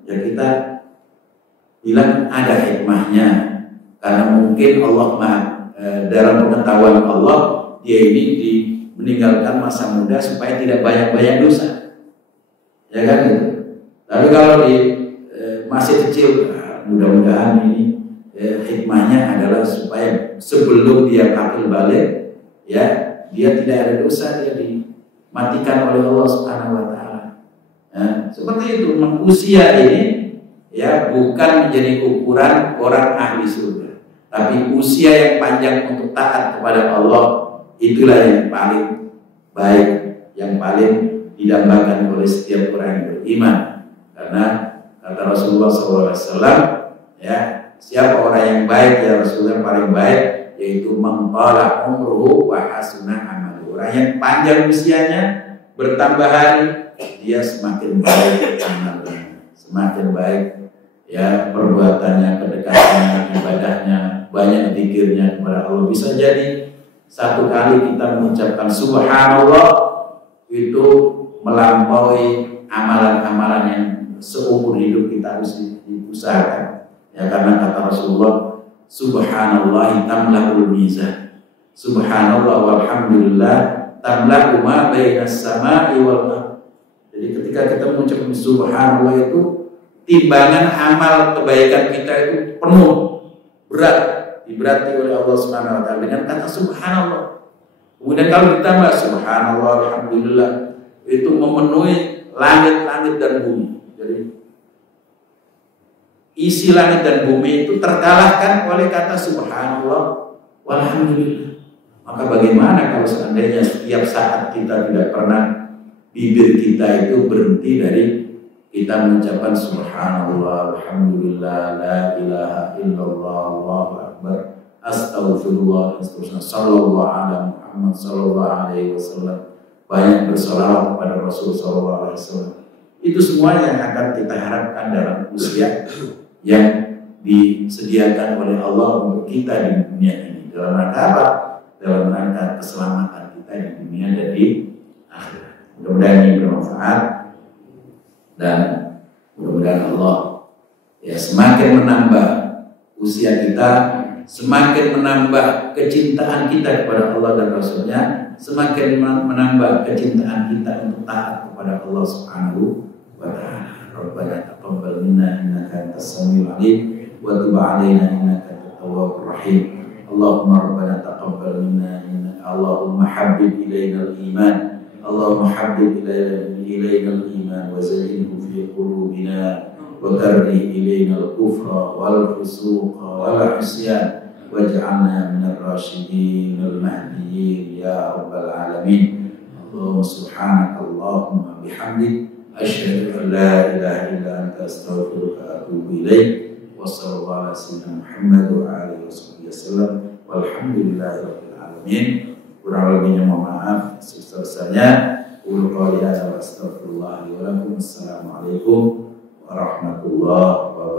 ya kita bilang ada hikmahnya. Karena mungkin Allah dalam pengetahuan Allah dia ini meninggalkan masa muda supaya tidak banyak-banyak dosa, ya kan gitu. Tapi kalau di masih kecil, mudah-mudahan ini hikmahnya adalah supaya sebelum dia akil balik, ya dia tidak ada dosa, dia dimatikan oleh Allah Subhanahu wa taala. Seperti itu, usia ini ya bukan menjadi ukuran orang ahli surga, tapi usia yang panjang untuk taat kepada Allah itulah yang paling baik, yang paling didambakan oleh setiap orang yang beriman. Karena kata Rasulullah SAW, ya siapa orang yang baik ya Rasulullah yang paling baik, yaitu mengqala umruhu wa hasuna amaluhu. Orang yang panjang usianya, bertambah hari, dia semakin baik amalnya, semakin baik ya perbuatannya, kedekatannya, ibadahnya, banyak zikirnya kepada Allah. Bisa jadi satu kali kita mengucapkan subhanallah itu melampaui amalan-amalan yang seumur hidup kita harus diusahakan. Ya karena kata Rasulullah, subhanallah tamlahul mizan. Subhanallah walhamdulillah tamla'u ma bainas sama'i wal ardh. Jadi ketika kita mengucapkan subhanallah itu timbangan amal kebaikan kita itu penuh, berat, diberati oleh Allah Subhanahu wa taala dengan kata subhanallah. Kemudian kalau ditambah subhanallah alhamdulillah, itu memenuhi langit-langit dan bumi. Jadi isi langit dan bumi itu terkalahkan oleh kata subhanallah walhamdulillah. Maka bagaimana kalau seandainya setiap saat kita tidak pernah bibir kita itu berhenti dari kita mengucapkan subhanallah alhamdulillah la ilaha illallah allahu akbar astaghfirullah dan seterusnya, sallallahu ala Muhammad sallallahu alaihi wasallam, banyak bersalawat kepada Rasul sallallahu alaihi wasallam. Itu semua yang akan kita harapkan dalam usia yang disediakan oleh Allah untuk kita di dunia ini. Dalam rangka apa? Dalam rangka keselamatan kita di dunia dan di akhirat. Mudah-mudahan ini bermanfaat dan mudah-mudahan Allah ya semakin menambah usia kita, semakin menambah kecintaan kita kepada Allah dan Rasulnya, semakin menambah kecintaan kita untuk taat kepada Allah Subhanahu wa ta'ala. Rabbana taqabbal minna innaka antas samiul alim wa tub 'alaina innaka antat tawwabur rahim. Allahumma rabbana taqabbal minna innaka Allahumma habbib ilaina al-iman Allahumma habbib ilaina al-iman wa zayyinhu fi qulubina wa karrih ilaina al-kufra wal fusuqa wal 'isyan waj'alna minal rasyidin al-mahdiyyin ya rabbal alamin. Allahumma subhanaka Allahumma bihamdik asyhadu an la ilaha illa anta astaghfiruka wa atubu ilaik. Wassallallahu ala sayyidina Muhammad wa alihi wasallam walhamdulillahirabbil alamin. Kurang lebihnya mohon maaf, sebesar-besarnya. Qul qawli hadza wa astaghfirullah li wa lakum. Assalamualaikum warahmatullahi wabarakatuh.